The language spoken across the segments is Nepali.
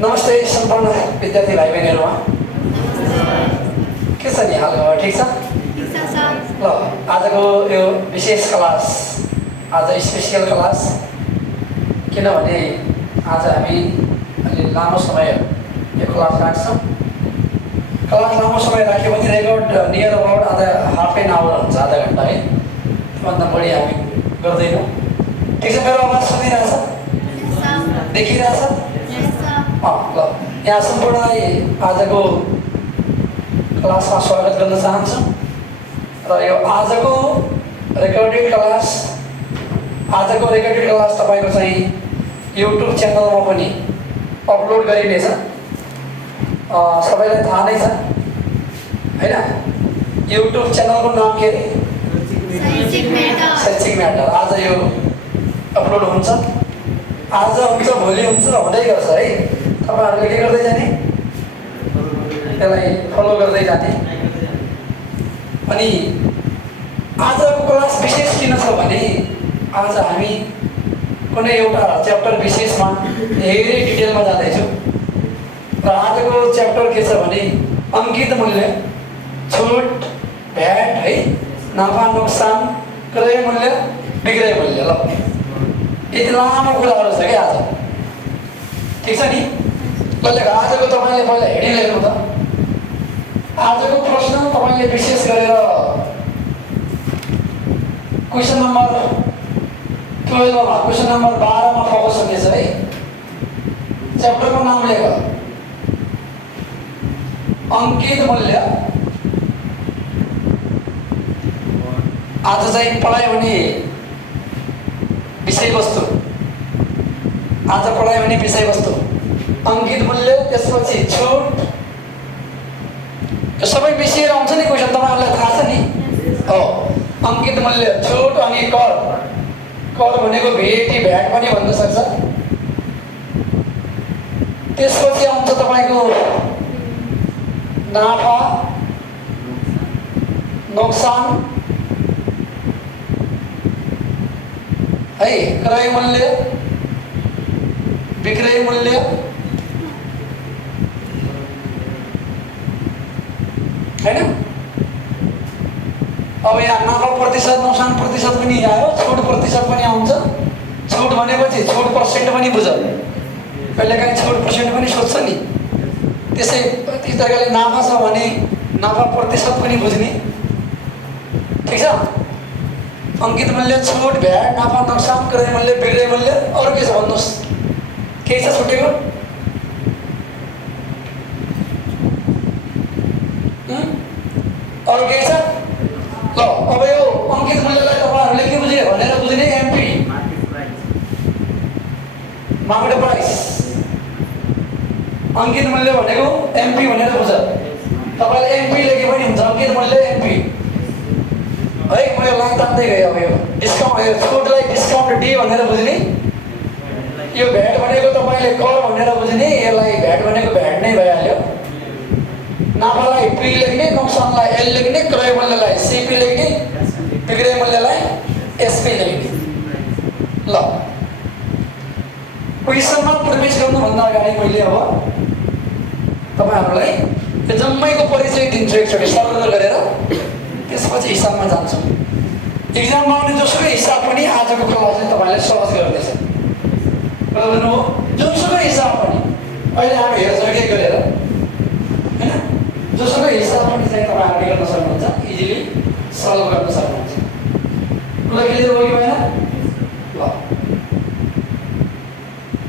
नमस्ते सम्पूर्ण विद्यार्थी भाइ बहिनीहरुमा के छ नि हालखबर ठीक छ ल आजको यो विशेष क्लास आज स्पेशल क्लास किनभने आज हामी अलि लामो समय यो क्लास राख्छौं क्लास लामो समय राख्यो भने रेकर्ड नियर अबाउट आज हाफ एन आवर हुन्छ आधा घण्टा है त्योभन्दा बढी हामी गर्दैनौं ठीक छ मेरो आवाज सुनिरहेछ देखिरहेछ ल यहाँ सम्पूर्णलाई आजको क्लासमा स्वागत गर्न चाहन्छु र यो आजको रेकर्डेड क्लास तपाईको चाहिँ युट्युब च्यानलमा पनि अपलोड गरिनेछ सबैलाई थाहा नै छ हैन युट्युब च्यानलको नाम के रे शैक्षिक म्याटर आज यो अपलोड हुन्छ आज हुन्छ भोलि हुन्छ हुँदै गर्छ है तपाईहरुले के गर्दै जाने त्यसलाई फलो गर्दै जाने अनि आजको क्लास विशेष किन छ भने आज हामी कुनै एउटा च्याप्टर विशेषमा धेरै डिटेलमा जाँदैछौँ र आजको च्याप्टर के छ भने अंकित मूल्य छुट भ्याट है नाफा नोक्सान क्रय मूल्य विक्रय मूल्य ल यति लामो कुराहरु छ के आज ठीक छ नि ल आजको तपाईले पहिला हेडिङ लेख्नु त आजको प्रश्न तपाईले विशेष गरेर क्वेशन नम्बर 12 मा क्वेशन नम्बर 12 मा फोकस हुनेछ है च्याप्टरको नाम लेख अंकित मूल्य आज चाहिँ पढाइ हुने विषयवस्तु आज पढाइ हुने विषयवस्तु अंकित मूल्य त्यसपछि छुट यो सबै विषयहरु आउँछ नि क्वेशन तपाईहरुलाई थाहा छ नि हो अंकित मूल्य छुट अनि कर भनेको भेटी भ्याट पनि भन्न सक्छ त्यसपछि आउँछ तपाईको नाफा नोक्सान है क्रय मूल्य विक्रय मूल्य हैन अब यहाँ नाफा प्रतिशत नोक्सान प्रतिशत पनि आयो छुट प्रतिशत पनि आउँछ छुट भनेपछि छुट पर्सेन्ट पनि बुझ कहिलेकाहीँ छुट पर्सेन्ट पनि सोध्छ नि त्यसै तरिकाले नाफा छ भने नाफा प्रतिशत पनि बुझ्ने ठीक छ अंकित मूल्य छुट भ्याट नाफा नोक्सान क्रय मूल्य विक्रय मूल्य अरु के छ भन्नुस् के छ छुटेको अरु के छ ल अब यो अंकित मूल्यलाई तपाईहरुले के बुझे भनेर बुझ्ने एमपी मार्केट प्राइस अंकित मूल्य भनेको एमपी भनेर बुझ तपाईले एमपी लेखे पनि हुन्छ अंकित मूल्य एमपी है मैले लाइन तान्दै गए अब यो डिस्काउन्ट छुटलाई डिस्काउन्ट डी भनेर बुझ्ने यो भ्याट भनेको तपाईले कर भनेर बुझ्ने यसलाई भ्याट भनेको भ्याट नै भइहाल्यो नाफालाई पी लेख्ने नोक्सानलाई एल लेख्ने क्रय मूल्यलाई सीपी लेख्ने विक्रय मूल्यलाई एसपी लेख्ने ल क्वेशनमा प्रवेश गर्नुभन्दा अगाडि मैले अब तपाईहरुलाई यो जम्मैको परिचय दिन्छु एकचोटि सरल गरेर त्यसपछि हिसाबमा जान्छौँ एक्जाममा आउने जोसुकै हिसाब पनि आजको क्लासले तपाईलाई सहज गर्दैछ बुझ्नु हो जोसुकै हिसाब पनि अहिले हामी हेर्छौँ के गरेर हैन जोसुकै हिसाब पनि चाहिँ तपाईहरुले गर्न सक्नुहुन्छ इजिली सल्भ गर्न सक्नुहुन्छ कुरा क्लियर भयो कि भएन ल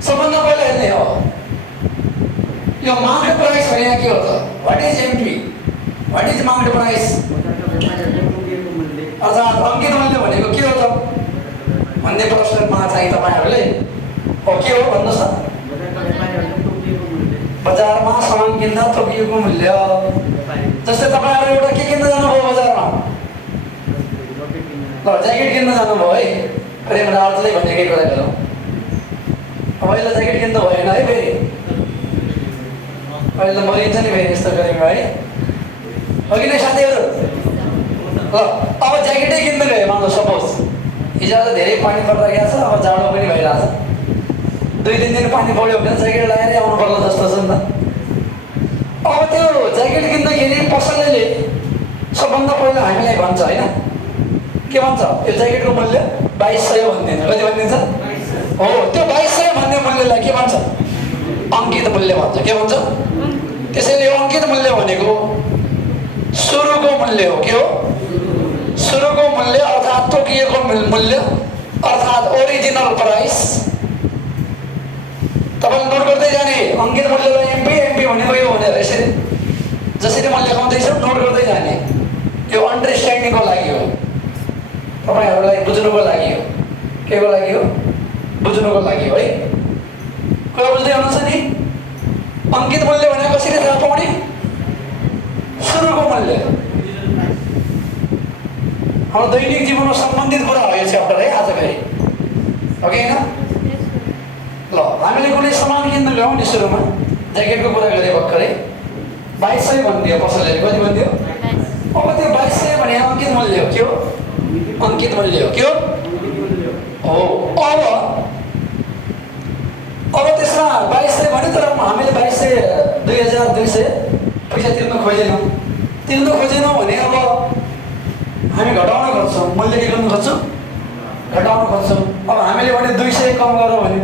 सबभन्दा पहिला हेर्ने हो यो मार्केट प्राइस भने यहाँ के हो त what is MP what is market price अर्थात् अंकित मूल्य भनेको के हो त भन्ने प्रश्नमा चाहिँ तपाईहरुले हो के हो भन्नुस् त बजारमा सामान किन्दा तोकिएको मूल्य जस्तै तपाईहरु एउटा के किन्न जानुभयो बजारमा ल ज्याकेट किन्न जानुभयो है प्रेम राजले भनेकै कुरा गरौँ अब अहिले ज्याकेट किन्न भएन है फेरि अहिले मरिन्छ नि फेरि यस्तो गरेको है हो कि नै साथीहरु ल अब ज्याकेटै किन्न गयो मान्नु सपोज हिजो आज धेरै पानी परिरहेको छ अब जाडो पनि भइरहेछ 2-3 दिन पानी बढ्यो भने ज्याकेट लगाएरै आउनु पर्ला जस्तो छ नि त। अब त्यो ज्याकेट किन्दाखेरि पसलले सबभन्दा पहिला हामीलाई भन्छ होइन, के भन्छ, यो ज्याकेटको मूल्य 2200 भनिदिन्छ। कति भनिदिन्छ? हो, त्यो 2200 भन्ने मूल्यलाई के भन्छ? अङ्कित मूल्य भन्छ। के भन्छ? त्यसैले यो अङ्कित मूल्य भनेको सुरुको मूल्य हो। के हो? सुरुको मूल्य अर्थात् तोकिएको मूल्य अर्थात् ओरिजिनल प्राइस। तपाईँले नोट गर्दै जाने, अङ्कित मूल्यलाई एमपी भनेको यो भनेर यसरी जसरी म लेखाउँदैछु नोट गर्दै जाने। यो अन्डरस्ट्यान्डिङको लागि हो, तपाईँहरूलाई बुझ्नुको लागि हो। के को लागि हो? बुझ्नुको लागि हो है। कुरा बुझ्दै हुनुहुन्छ नि? अङ्कित मूल्य भनेको कसरी थाहा पाउने? सुरुको मूल्य। हाम्रो दैनिक जीवनमा सम्बन्धित कुरा हो यो च्याप्टर है आजको है, हो कि होइन? ल, हामीले कुनै सामान किन्न गयौँ नि, सुरुमा ज्याकेटको कुरा गरेँ भर्खरै 2200 भनिदियो पसलले। कति भनिदियो? अब त्यो 2200 भने अङ्कित मूल्य हो। के हो? अङ्कित मूल्य हो। के हो? अब त्यसमा 2200 भन्यो, तर हामीले 2200 2200 पैसा तिर्न खोजेनौँ भने अब हामी घटाउन खोज्छौँ। मूल्य के गर्नु खोज्छौँ? घटाउन खोज्छौँ। अब हामीले भने 200 कम गरौँ भन्यो।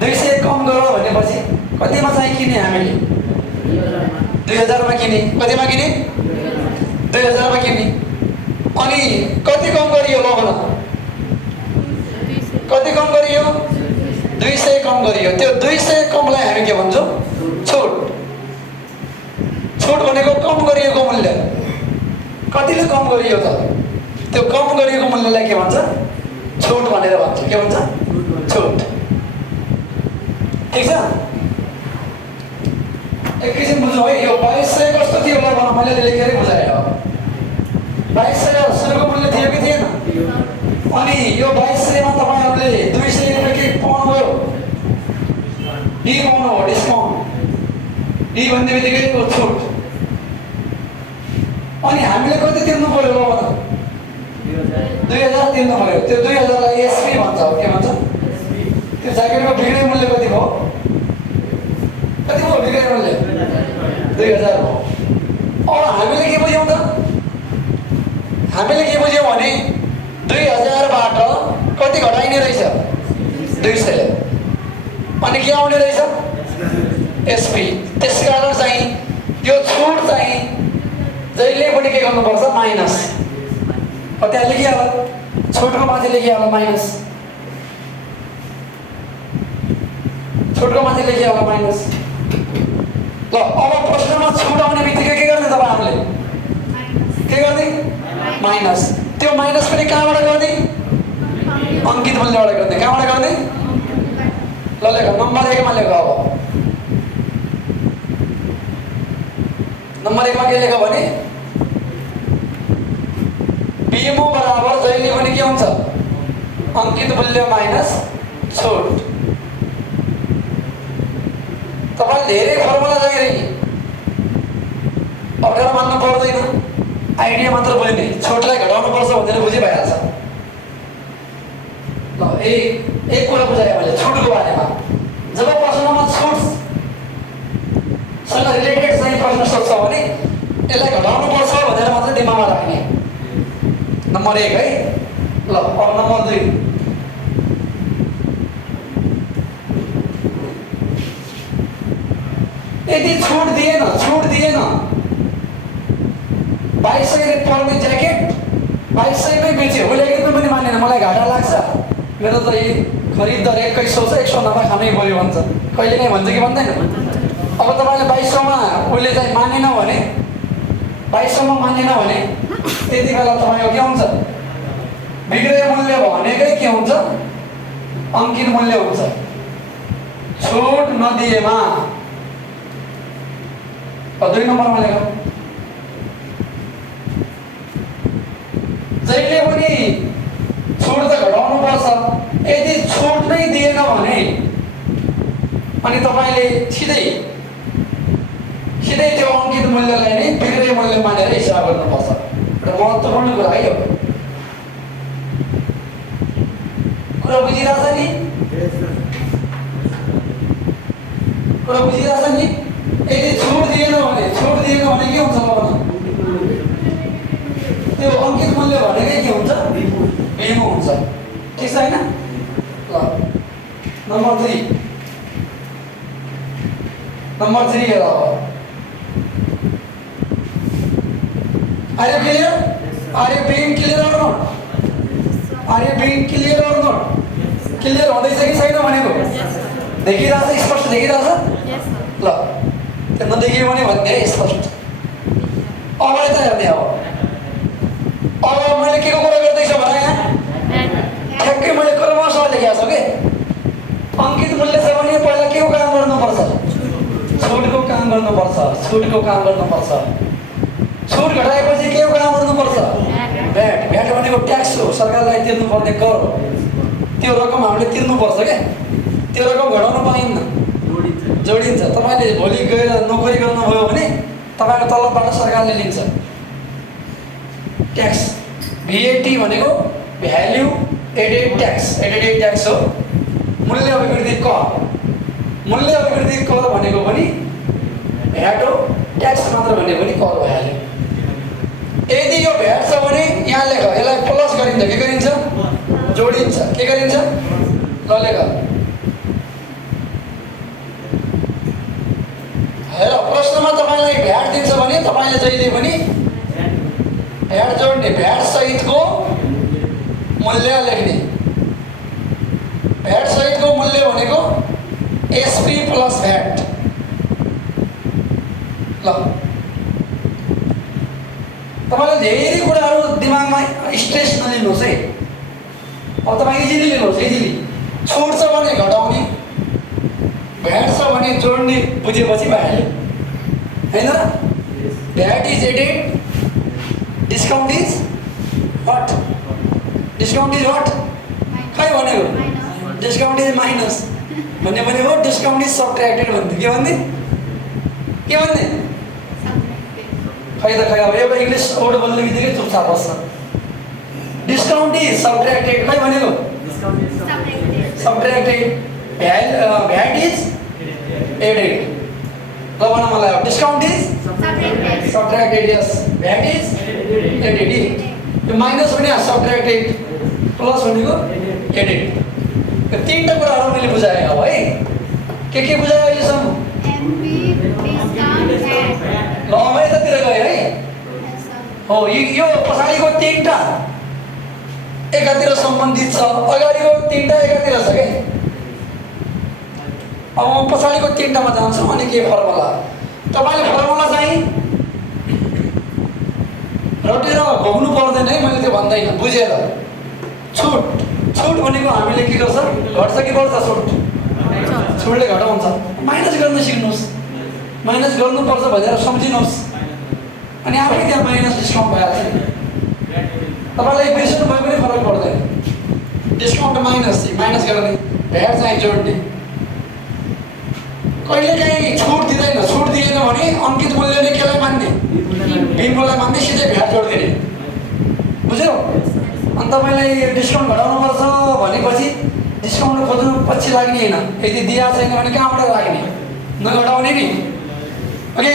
200 कम गरौँ भनेपछि कतिमा चाहिँ किने? हामीले 2000 मा किने। कतिमा किने? 2000 मा किने। अनि कति कम गरियो? ल भन, कति कम गरियो? 200 कम गरियो। त्यो 200 कमलाई हामी के भन्छौँ? छुट। छुट भनेको कम गरिएको मूल्य। कतिले कम गरियो त? त्यो कम गरिएको मूल्यलाई के भन्छ? छुट भनेर भन्छ। के भन्छ? छुट। ठिक छ? एकैछिन बुझौँ है। यो 2200 कस्तो थियो ल भन, मैले लेखेरै बुझाएँ। हो, 2200 सुरुको मूल्य थियो कि थिएन? अनि यो 2200 मा तपाईँहरूले 200 रुपियाँ के पाउनुभयो? डी पाउनुभयो, डिस्काउन्ट। डी भन्ने बित्तिकै छुट। अनि हामीले कति तिर्नु पर्यो ल भन? 2000 तिर्नु पर्यो। त्यो 2000 लाई एसपी भन्छ। हो, के भन्छ? त्यो ज्याकेटको बिक्री मूल्य कति भयो? कति भयो बिक्री मूल्य? 2000 हो। अब हामीले के बुझ्यौँ त? हामीले के बुझ्यौँ भने 2000 बाट कति घटाइने रहेछ? 200। अनि के आउने रहेछ? एसपी। त्यसकारण चाहिँ यो छुट चाहिँ जहिले पनि के गर्नुपर्छ? माइनस। अब त्यहाँ लेखिहाल, छुटको माथि लेखिहाल माइनस। छुटको माथि लेखिहाल माइनस। ल, अब प्रश्नमा छुट आउने बित्तिकै के गर्ने तपाईँहरूले? के गर्ने? माइनस। त्यो माइनस पनि कहाँबाट गर्ने? अङ्कित मूल्यबाट गर्ने। कहाँबाट गर्ने? ल लेख, नम्बर 1 मा लेख। अब नम्बर 1 मा के लेख भने बीएमओ बराबर जहिले पनि के हुन्छ? अङ्कित मूल्य माइनस छुट। तपाईँले धेरै फर्मुला जाने अप्ठ्यारो मान्नु पर्दैन, आइडिया मात्र बुझ्ने। छुटलाई घटाउनु पर्छ भनेर बुझि भइहाल्छ। ल, एक कुरा बुझाएँ मैले छुटको बारेमा। जब प्रश्नमा छुटसँग रिलेटेड चाहिँ प्रश्न सोध्छ भने यसलाई घटाउनु पर्छ भनेर मात्र दिमागमा राख्ने। नम्बर 1 है। ल, अब नम्बर 2। यदि छुट दिएन 2200 पर्ने ज्याकेट 2200 मै बेच्यो, उसले 1 रुपियाँ पनि मानेन, मलाई घाटा लाग्छ, मेरो त खरिद दर 2100 छ, 100 नफा खानै पर्यो भन्छ। कहिले काहीँ भन्छ कि भन्दैन? अब तपाईँले 2200 मा उसले चाहिँ मानेन भने, 2200 मा मानेन भने त्यति बेला तपाईँको के हुन्छ? बिक्री मूल्य भनेकै के हुन्छ? अङ्कित मूल्य हुन्छ। छुट नदिएमा। 2 नम्बरमा लेख, जहिले पनि छुट त घटाउनु पर्छ। यदि छुट नै दिएन भने अनि तपाईँले सिधै त्यो अङ्कित मूल्यलाई नै बिक्री मूल्य मानेर हिसाब गर्नुपर्छ। एउटा महत्त्वपूर्ण कुरा है यो। कुरा बुझिरहेछ नि? कुरा बुझिरहेछ नि? यदि छुट दिएन भने के हुन्छ भन? त्यो अङ्कित मूल्य भनेकै के हुन्छ? बिमो हुन्छ। ठिक छ हैन? ल नम्बर 3 हेर अब। Are you clear? Are you being clear or not? Are you being clear or not? Clear हुँदैछ कि छैन भनेको? देखिरहेछ? स्पष्ट देखिरहेछ? ल त्यो नदेखियो भने भन्ने स्पष्ट। अब यता हेर्ने अब मैले के को कुरा गर्दैछु भने यहाँ ठ्याक्कै मैले क्रमशः लेखेको छु के अङ्कित मूल्य छ भने पहिला के को काम गर्नुपर्छ? छुटको काम गर्नुपर्छ। छुट घटाएपछि के को काम गर्नुपर्छ? भ्याट भनेको ट्याक्स हो, सरकारलाई तिर्नुपर्ने कर हो। त्यो रकम हामीले तिर्नुपर्छ क्या। त्यो रकम घटाउन पाइन्न, जोडिन्छ। तपाईँले भोलि गएर नोकरी गर्नुभयो भने तपाईँको तलबबाट सरकारले लिन्छ ट्याक्स। VAT भनेको भ्याल्यु एडेड ट्याक्स हो। मूल्य अभिवृद्धि कर भनेको पनि भ्याट हो। ट्याक्स मात्र भनेको पनि कर भइहाल्यो। यदि यो भ्याट छ भने यहाँ लेख, यसलाई प्लस गरिन्छ। के गरिन्छ? जोडिन्छ। के गरिन्छ? ल लेख। हेर प्रश्नमा तपाईँलाई भ्याट दिन्छ भने तपाईँले जहिले पनि भ्याट जोड्ने, भ्याट सहितको मूल्य लेख्ने। भ्याट सहितको मूल्य भनेको SP प्लस भ्याट। ल तपाईँले धेरै कुराहरू दिमागमा स्ट्रेस नलिनुहोस् है। अब तपाईँ इजिली लिनुहोस्, इजिली। छुट छ भने घटाउने, भ्याट छ भने जोड्ने, बुझेपछि भइहाल्यो हैन? VAT is added, discount is what? खै भनेको डिस्काउन्ट इज माइनस भनेको डिस्काउन्ट इज सब्ट्र्याक्टेड भन्थ्यो। के भन्ने? खै अब एउटा इङ्ग्लिस वर्ड बोल्ने बित्तिकै चुपचाप बस्छ। Discount is subtracted. खै भनेको सब्ट्र्याक्टेड। VAT is added. ल भन मलाई अब discount is subtracted. Yes, VAT is added. यो माइनस भने सब्ट्र्याक्टेड, प्लस भनेको एडेड। यो तीनटा कुराहरू मैले बुझाएँ अब है। के बुझाएँ अहिलेसम्म? ल अब यतातिर गएँ है। हो, यो पछाडिको तीनटा एकातिर सम्बन्धित छ, अगाडिको तीनटा एकातिर छ क्या। अब म पछाडिको तीनटामा जान्छु। अनि के फर्मुला? तपाईँले फर्मुला चाहिँ रटेर घोक्नु पर्दैन है, मैले त्यो भन्दैन, बुझेर। छुट भनेको हामीले के गर्छ? घट्छ कि बढ्छ? छुटले घटाउँछ। माइनस गर्न सिक्नुहोस्। माइनस गर्नुपर्छ भनेर सम्झिनुहोस्, अनि आफै त्यहाँ माइनस डिस्काउन्ट भइहाल्छ नि। तपाईँलाई बिर्सनु भए पनि फरक पर्दैन। डिस्काउन्ट माइनस गर्ने, भ्याट चाहिँ जोड्ने। कहिलेकाहीँ छुट दिँदैन भने अङ्कित मूल्यले केलाई मान्ने? बिम्बोलाई मान्ने, सिधै भ्याट जोडिदिने। बुझ्यौ? अनि तपाईँलाई डिस्काउन्ट घटाउनुपर्छ भनेपछि डिस्काउन्ट खोज्नु पछि लाग्ने होइन। यदि दिया छैन भने कहाँबाट लाग्ने? नघटाउने नि। ओके,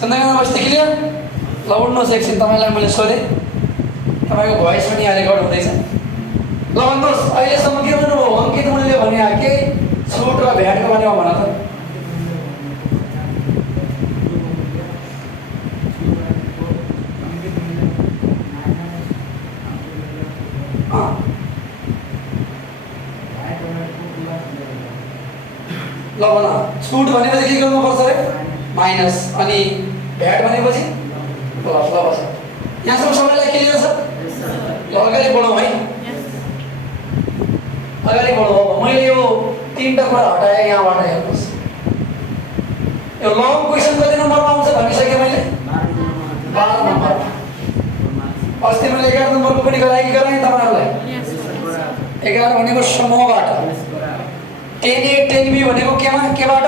चन्द्रकान्त बस्ती क्लियर? ल उठ्नुहोस् एकछिन। तपाईँलाई मैले सोधेँ, तपाईँको भोइस पनि यहाँ रेकर्ड हुँदैछ। ल भन्नुहोस्, अहिलेसम्म के भन्नुभयो? अङ्कित मूल्य भने के? छुट र भ्याटको बारेमा भन त। ल भन। छुट भनेपछि के गर्नुपर्छ रे? माइनस। अनि भ्याट भनेपछि प्लस। ल बस, यहाँसम्म सबैलाई क्लियर छ? ल अगाडि बढौँ है। अगाडि बढौँ। अब मैले यो तीनटा कुरा हटाएँ यहाँबाट। हेर्नुहोस्, यो लङ क्वेसन कति नम्बरमा आउँछ भनिसकेँ मैले? 12 नम्बर। अस्ति मैले 11 नम्बरको पनि गराएँ तपाईँहरूलाई? 11 भनेको समूहबाट, 10A 10B भनेको केबाट?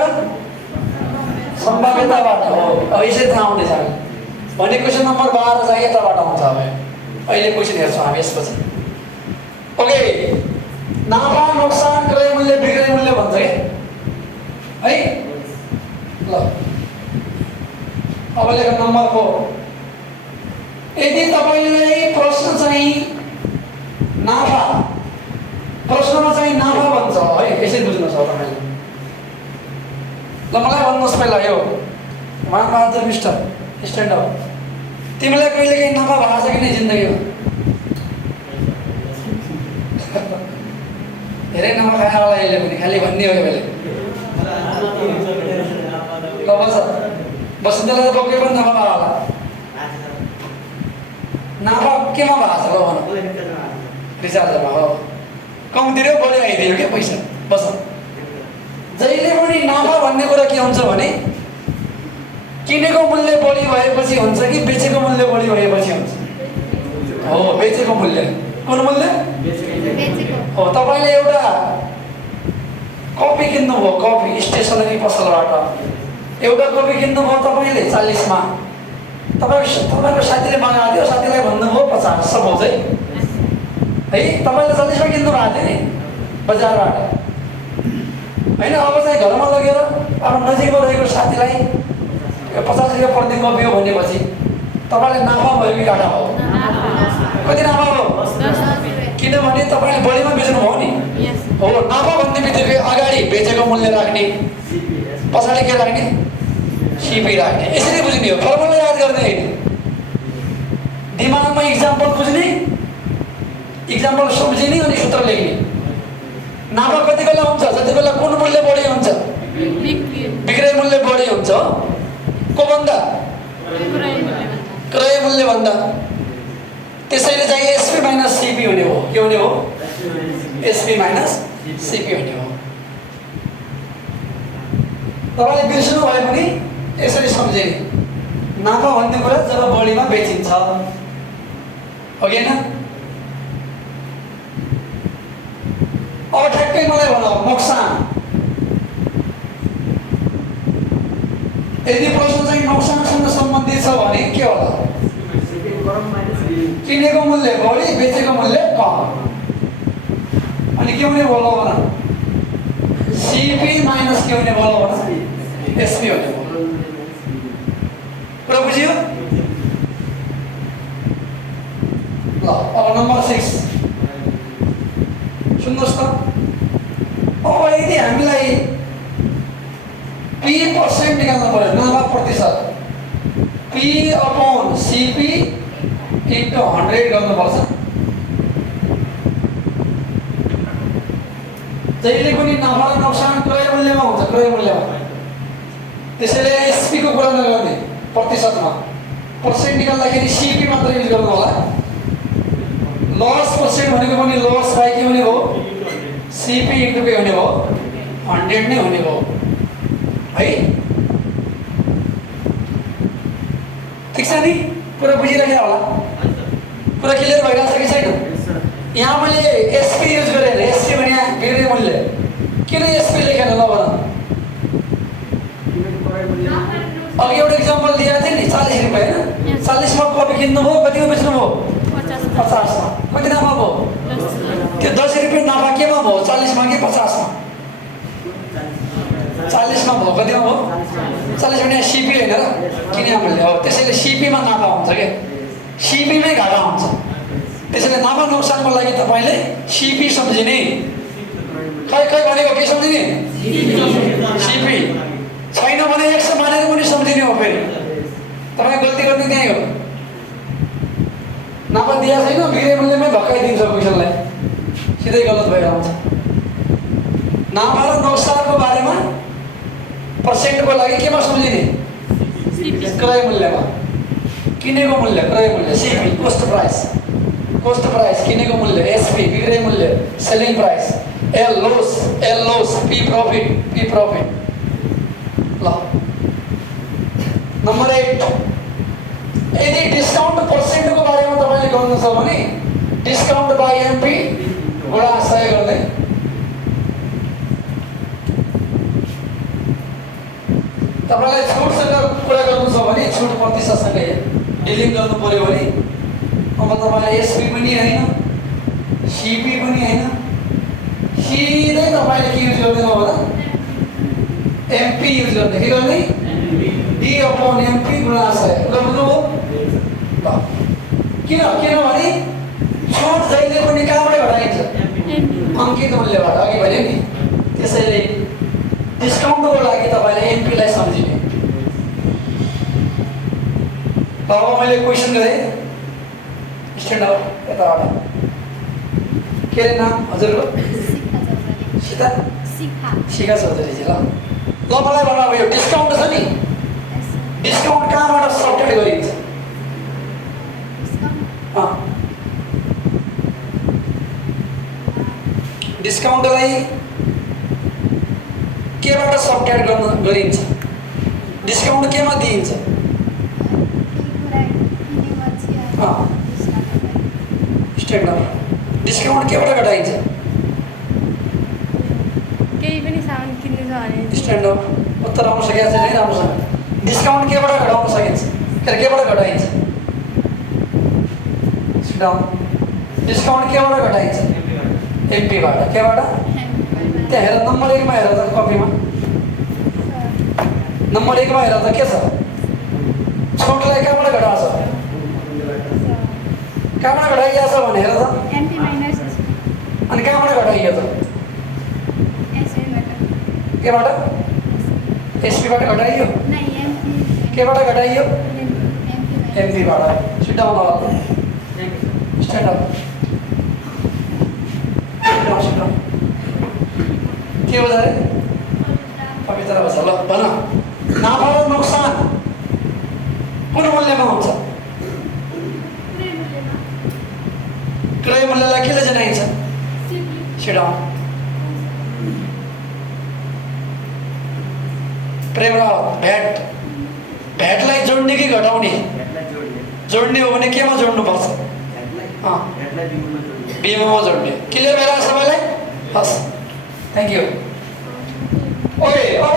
सम्भाव्यताबाट हो। अब यसरी थाहा आउँदैछ भने क्वेसन नम्बर 12 चाहिँ यताबाट आउँछ। अब अहिले क्वेसन हेर्छौँ हामी यसपछि। ओके, नाफा, नोक्सान, क्रय मूल्य, बिक्री मूल्य भन्छ है। तपाईँले नम्बरको यदि तपाईँलाई प्रश्न चाहिँ नाफा प्रश्नमा चाहिँ नाफा भन्छ है, यसरी बुझ्नुहोस् हो तपाईँले। ल मलाई भन्नुहोस् पहिला यो मानबहादुर मिस्टर स्ट्यान्ड अप, तिमीलाई कहिले काहीँ नाफा भएको छ कि नै जिन्दगीमा? धेरै नाफा खायो होला यसले पनि, खालि भन्ने हो मैले। ल बस बसन्तलाई त पक्कै पनि नाफा भयो होला। नाफा केमा भएको छ ल भन? रिचार्जमा हो, कम्तीले बढी आइदियो क्या पैसा। बस जहिले पनि नाफा भन्ने कुरा के हुन्छ भने किनेको मूल्य बढी भएपछि हुन्छ कि बेचेको मूल्य बढी भएपछि हुन्छ? हो, बेचेको मूल्य। कुन मूल्य? हो। तपाईँले एउटा कपी किन्नुभयो, कपी स्टेसनरी पसलबाट एउटा कपी किन्नुभयो तपाईँले 40 मा, तपाईँको साथीले मगाएको थियो, साथीलाई भन्नुभयो 50 सपोज है, तपाईँले 40 मा किन्नु भएको थियो नि बजारबाट होइन। अब चाहिँ घरमा लगेर अब नजिकमा रहेको साथीलाई 50 रुपियाँ प्रति कपी हो भनेपछि तपाईँले नाफा भयो कि घाटा हो? कति नाफा हो? किनभने तपाईँले बढीमा बेच्नु भयो नि। हो, नाफा भन्ने बित्तिकै अगाडि बेचेको मूल्य राख्ने, पछाडि के राख्ने? सिपी राख्ने। यसरी बुझ्ने हो, फर्मुला याद गर्ने होइन। दिमागमा इक्जाम्पल बुझ्ने, इक्जाम्पल सम्झिने अनि सूत्र लेख्ने। नाफा कति बेला हुन्छ? जति बेला कुन मूल्य बढी हुन्छ? बिक्री मूल्य बढी हुन्छ। को भन्दा? क्रय मूल्य भन्दा। त्यसैले चाहिँ एसपी माइनस सिपी हुने हो। के हुने हो? एसपी माइनस सिपी हुने हो। तपाईँले बिर्सनु भए पनि यसरी सम्झिने, नाफा भन्ने कुरा जब बढीमा बेचिन्छ, हो कि होइन? अब ठ्याक्कै मलाई भन, नोक्सान। यदि प्रश्न चाहिँ नोक्सानसँग सम्बन्धित छ भने के होला? किनेको मूल्य बढी, बेचेको मूल्य कम। अनि के हुने भयो भन? सिपी माइनस के हुने भयो भन? एसपी हुने भयो। कुरा बुझियो? ल अब नम्बर 6 सुन्नुहोस् त। अब यदि हामीलाई P% निकाल्नु पर्यो, नाफा प्रतिशत, P/CP × 100 गर्नुपर्छ। जहिले पनि नाफा र नोक्सान क्रय मूल्यमा हुन्छ, क्रय मूल्यमा। त्यसैले एसपी को कुरा नगर्ने, प्रतिशतमा। पर्सेन्ट निकाल्दाखेरि सिपी मात्र युज गर्नु होला। लस पर्सेन्ट भनेको पनि लस बाई के हुने भयो? सिपी इन्टु के हुने भयो? 100 नै हुने भयो है। ठिक छ नि? कुरा बुझिराख्यो होला? कुरा क्लियर भइरहेको छ कि छैन? यहाँ मैले एसपी युज गरेँ। एसपी भने बिक्री मूल्य। किन एसपी लेखेन ल भन? अघि एउटा इक्जाम्पल दिएको थिएँ नि, 40 रुपियाँ होइन? 40 मा कपी किन्नुभयो, कतिमा बेच्नुभयो? 50 मा। कति नाफा भयो? त्यो 10 रुपियाँ नाफा केमा भयो? 40 मा कि 50 मा? 40 मा भयो। कतिमा भयो? 40 भने सिपी होइन र, किने मूल्य हो। त्यसैले सिपीमा नाफा हुन्छ क्या, सिपीमै घाटा हुन्छ। त्यसैले नाफा नोक्सानको लागि तपाईँले सिपी सम्झिने। खै खै भनेको के सम्झिने? सिपी। छैन भने 100 मानेर पनि सम्झिने हो। फेरि तपाईँ गल्ती गर्ने त्यही हो। नाफा दिएको छैन, बिक्री मूल्यमै भक्काइदिन्छ क्वेसनलाई, सिधै गलत भएर आउँछ। नाफा र नोक्सानको बारेमा पर्सेन्टको लागि केमा सम्झिने? क्रय मूल्यमा। किनेको मूल्य क्रय मूल्य, CP cost price, cost price किनेको मूल्य, एसपी बिक्री मूल्य, selling price, L loss, P profit. ल नम्बर 8, यदि डिस्काउन्ट पर्सेन्टको बारेमा तपाईँले गर्नु छ भने डिस्काउन्ट बाई एमपी गुणा 100 गर्दै तपाईँलाई छुटसँग कुरा गर्नु छ भने छुट प्रतिशतसँगै डिलिङ गर्नु पर्यो भने अब तपाईँलाई एसपी पनि होइन, सिपी पनि होइन, सिधै तपाईँले के युज गर्दैन होला? एमपी युज गर्ने। के गर्ने? D/MP गुणा 100 ल बुझ्नुभयो ल किनभने छुट जहिले पनि कहाँबाट घटाइन्छ अङ्कित मूल्यबाट अघि भने नि त्यसैले डिस्काउन्टको लागि तपाईँले एमपीलाई सम्झिने अब मैले क्वेसन गरेँ स्ट्यान्ड अप यताबाट के अरे नाम हजुरको सीता शिखा चौधरीजी ल मलाई भन्नु अब यो डिस्काउन्ट छ नि डिस्काउन्ट कहाँबाट सब्ट्र्याक्ट गरिन्छ डिस्काउन्टलाई केबाट सब्ट्र्याक्ट गरिन्छ डिस्काउन्ट केमा दिइन्छ स्ट्यान्ड अप डिस्काउन्ट केबाट घटाइन्छ केही पनि सामान किन्नु छ भने स्ट्यान्ड अप उत्तर आउन सकेको छैन है राम्रोसँग डिस्काउन्ट केबाट घटाउन सकिन्छ केबाट घटाइन्छ डिस्काउन्ट केबाट घटाइन्छ एमपीबाट केबाट त्यहाँ हेर नम्बर 1 मा हेर त कपीमा नम्बर 1 मा हेर त के छ छुटलाई कहाँबाट घटाउँछ कहाँबाट घटाइएको छ भने हेर त एमपी माइनस अनि कहाँबाट घटाइयो त केबाट एसपीबाट घटाइयो केबाट घटाइयो एमपीबाट सिट डाउन होला स्ट्यान्ड अप के हो अरे पवित्र बस ल भन नाफा र नोक्सान कुन मूल्यमा हुन्छ क्रय मूल्यलाई केले जनाइन्छ सिट डाउन प्रेमराव भ्याटलाई जोड्ने कि घटाउने जोड्ने हो भने केमा जोड्नुपर्छ बिमामा जोड्ने क्लियर भइरहेको छ सबैलाई हस् थ्याङ्क यू ओके अब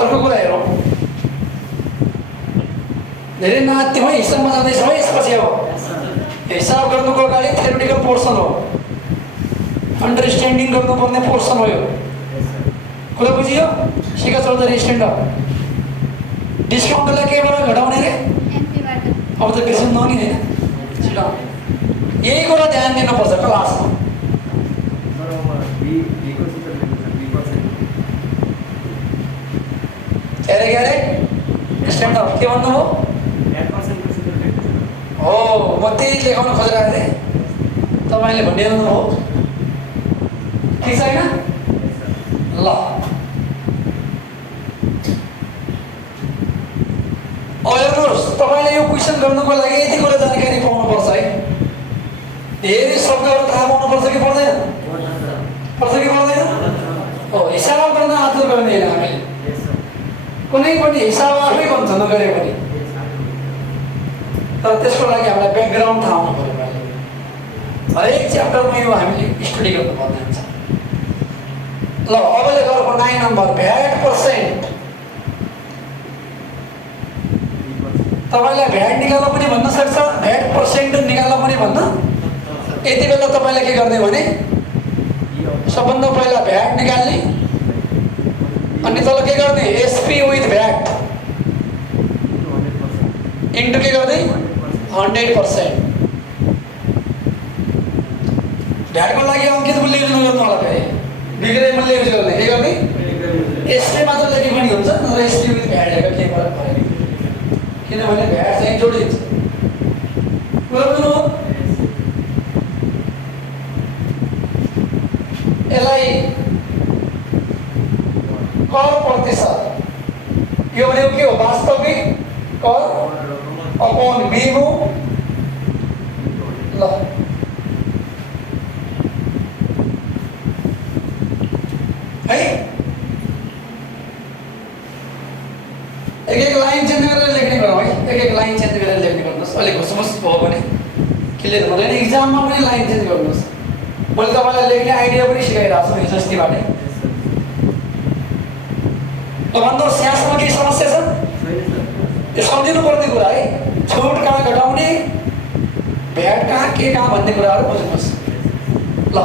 अर्को कुरा हेरौँ धेरै नातिमै हिसाबमा जाँदैछ है यसपछि अब हिसाब गर्नुको अगाडि थ्योरिटिकल पोर्सन हो अन्डरस्ट्यान्डिङ गर्नुपर्ने पोर्सन हो यो कुरा बुझियो शिखा चौधरी स्ट्यान्ड अप डिस्काउन्टलाई केबाट घटाउने रे अब त बिर्सनु नहुने होइन छिटो यही कुरा ध्यान दिनुपर्छ क्लासमा के अरे स्ट्यान्ड अप के भन्नुभयो हो म त्यही लेखाउन खोजिरहेको थिएँ तपाईँले भनिहाल्नु हो ठिक छ होइन ल हेर्नुहोस् तपाईँले यो क्वेसन गर्नुको लागि यति कुरा जानकारी पाउनुपर्छ है धेरै शब्दहरू थाहा पाउनुपर्छ कि पर्दैन पर्छ कि पर्दैन हो हिसाब गर्न आतुर गर्ने होइन हामीले कुनै पनि हिसाब आफै बन्छ नगरे पनि तर त्यसको लागि हामीलाई ब्याकग्राउन्ड थाहा हुनु पऱ्यो पहिले हरेक च्याप्टरमा यो हामीले स्टडी गर्नुपर्ने हुन्छ ल अबले गरेको 9 नम्बर भ्याट पर्सेन्ट तपाईँलाई भ्याट निकाल्न पनि भन्न सक्छ भ्याट पर्सेन्ट निकाल्न पनि भन्न यति बेला तपाईँले के गर्ने भने सबभन्दा पहिला भ्याट निकाल्ने अनि तल के गर्ने एसपी विथ भ्याट इन्टु के गर्ने 100%। भ्याटको लागि अङ्कित मूल्य युज नगर्नु होला फेरि बिग्रे मूल्य युज गर्ने के गर्ने एसपी मात्र लेखे पनि हुन्छ नत्र एसपी विथ भ्याट हेरेर केही फरक परेन किनभने भ्याट चाहिँ जोडिन्छ बुझ्नु यसलाई कर प्रतिशत यो भनेको के हो वास्तविक कर अपॉन बीमो ल है एक लाइन चेन्ज गरेर लेख्ने गरौँ है एक लाइन चेन्ज गरेर लेख्ने गर्नुहोस् अलिक घुसमुस भयो भने क्लियर हुँदैन इक्जाममा पनि लाइन चेन्ज गर्नुहोस् मैले तपाईँलाई लेख्ने आइडिया पनि सिकाइरहेको छु हिजो अस्तिबाटै भन्नुहोस् यहाँसम्म केही समस्या छ यो सम्झिनु पर्ने कुरा है छुट कहाँ घटाउने भ्याट कहाँ के कहाँ भन्ने कुराहरू बुझ्नुहोस् ल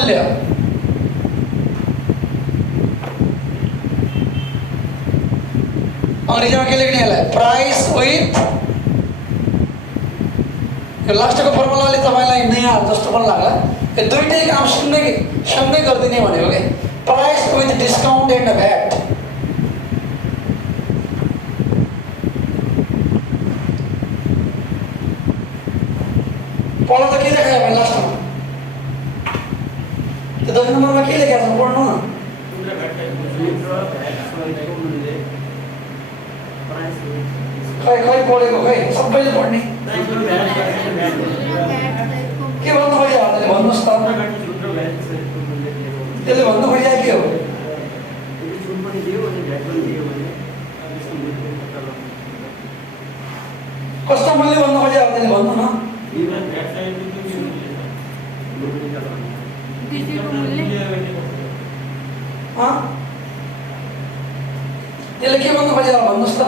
मूल्य अंग्रेजीमा के लेख्ने यसलाई प्राइस विथ यो लास्टको फर्मुलाले तपाईलाई नयाँ जस्तो पनि लाग्ला यो दुईटै काम सँगै गरिदिने भनेको के price with discount and VAT पढ्नु त के लेखायो भने लास्टमा त्यो 10 नम्बरमा के लेखेको छ पढ्नु न खै पढेको खै सबैले पढ्ने के भन्नु खोज्यो हातले भन्नुहोस् त त्यसले भन्नु खोज्या के हो कस्तो मूल्य भन्नु खोज्यो हातले भन्नु न त्यसले के भन्नु खोज्यो भन्नुहोस् त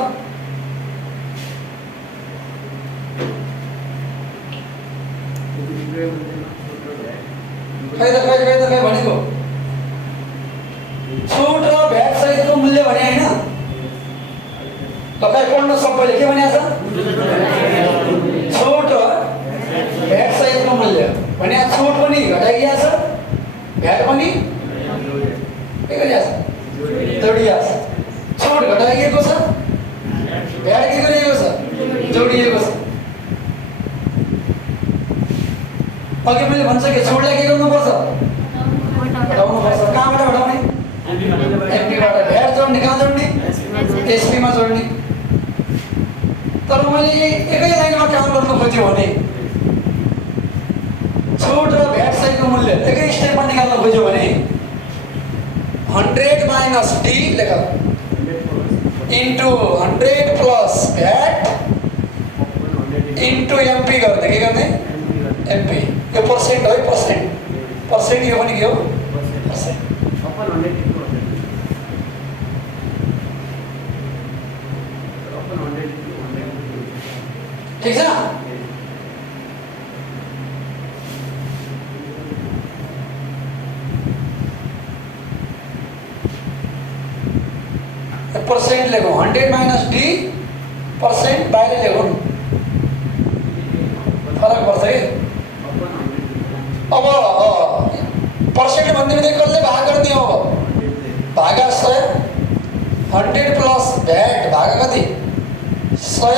खै भनेको छुट र भ्याट सहितको मूल्य भने हैन तपाईँ पढ्नु सबैले के भनेको छ छुट र भ्याट सहितको मूल्य भने छुट पनि घटाइएको छ भ्याट पनि के गरिएको छ जोडिएको छ छुट घटाइएको छ भ्याट के गरिएको छ जोडिएको छ अघि मैले भनिसकेँ छुटलाई के गर्नुपर्छ घटाउनुपर्छ कहाँबाट घटाउने एमपीबाट भ्याट जोड्ने कहाँ जोड्ने एसपीमा जोड्ने तर मैले एकै लाइनमा काम गर्नु खोज्यो भने छुट र भ्याट सहितको मूल्य एकै स्टेपमा निकाल्न खोज्यो भने 100 माइनस डी लेख into 100 plus VAT into MP गर्ने के गर्ने एमपी यो पर्सेन्ट हो पर्सेन्ट यो पनि के हो पर्सेन्ट ठीक छ पर्सेन्ट लेखो 100 माइनस डी पर्सेन्ट बाहिर लेखो फरक पर्छ है अब पर्सेन्ट भन्ने बित्तिकै कसले भाग गर्ने हो भागा 100 100 प्लस भ्याट भागा कति 100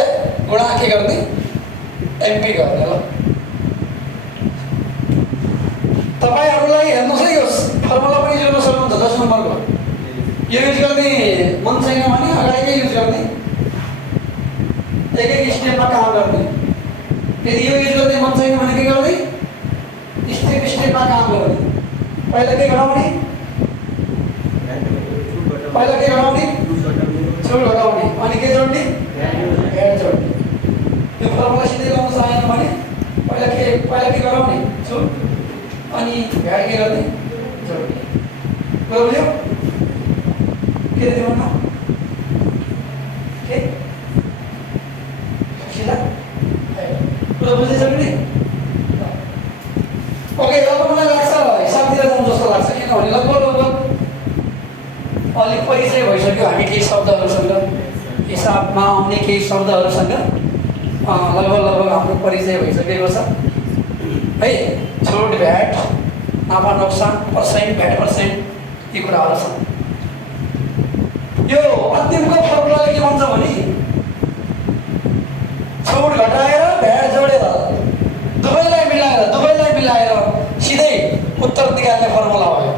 गुणा के गर्ने एमपी गर्ने ल तपाईहरुलाई हेर्नुस् है यो फर्मुला पनि युज गर्न सक्नुहुन्छ 10 नम्बरको यो युज गर्ने मन छैन भने अगाडिकै युज गर्ने एक स्टेपमा काम गर्ने यदि यो युज गर्ने मन छैन भने के गर्ने स्टेपमा काम गर्ने पहिला के घटाउने छुट घटाउने अनि के जोड्ने भ्याट जोड्ने यो फर्मुला सिधै गर्न सकेन भने पहिला के गराउने छुट अनि भ्याट के गर्ने जोड्ने बुझ्यो के दिनु के सिधा पुरा बुझिसक्यो नि ओके अब मलाई लाग्छ हिसाबतिर जाउँ जस्तो लाग्छ किनभने लगभग अलिक परिचय भइसक्यो हामी केही शब्दहरूसँग हिसाबमा आउने केही शब्दहरूसँग लगभग हाम्रो परिचय भइसकेको छ है छुट भ्याट नाफा नोक्सान पर्सेन्ट भ्याट पर्सेन्ट यी कुराहरू छन् यो अन्तिमको फर्मुलाले के भन्छ भने छुट घटाएर भ्याट जोडेर दुवैलाई मिलाएर सिधै उत्तर निकाल्ने फर्मुला भयो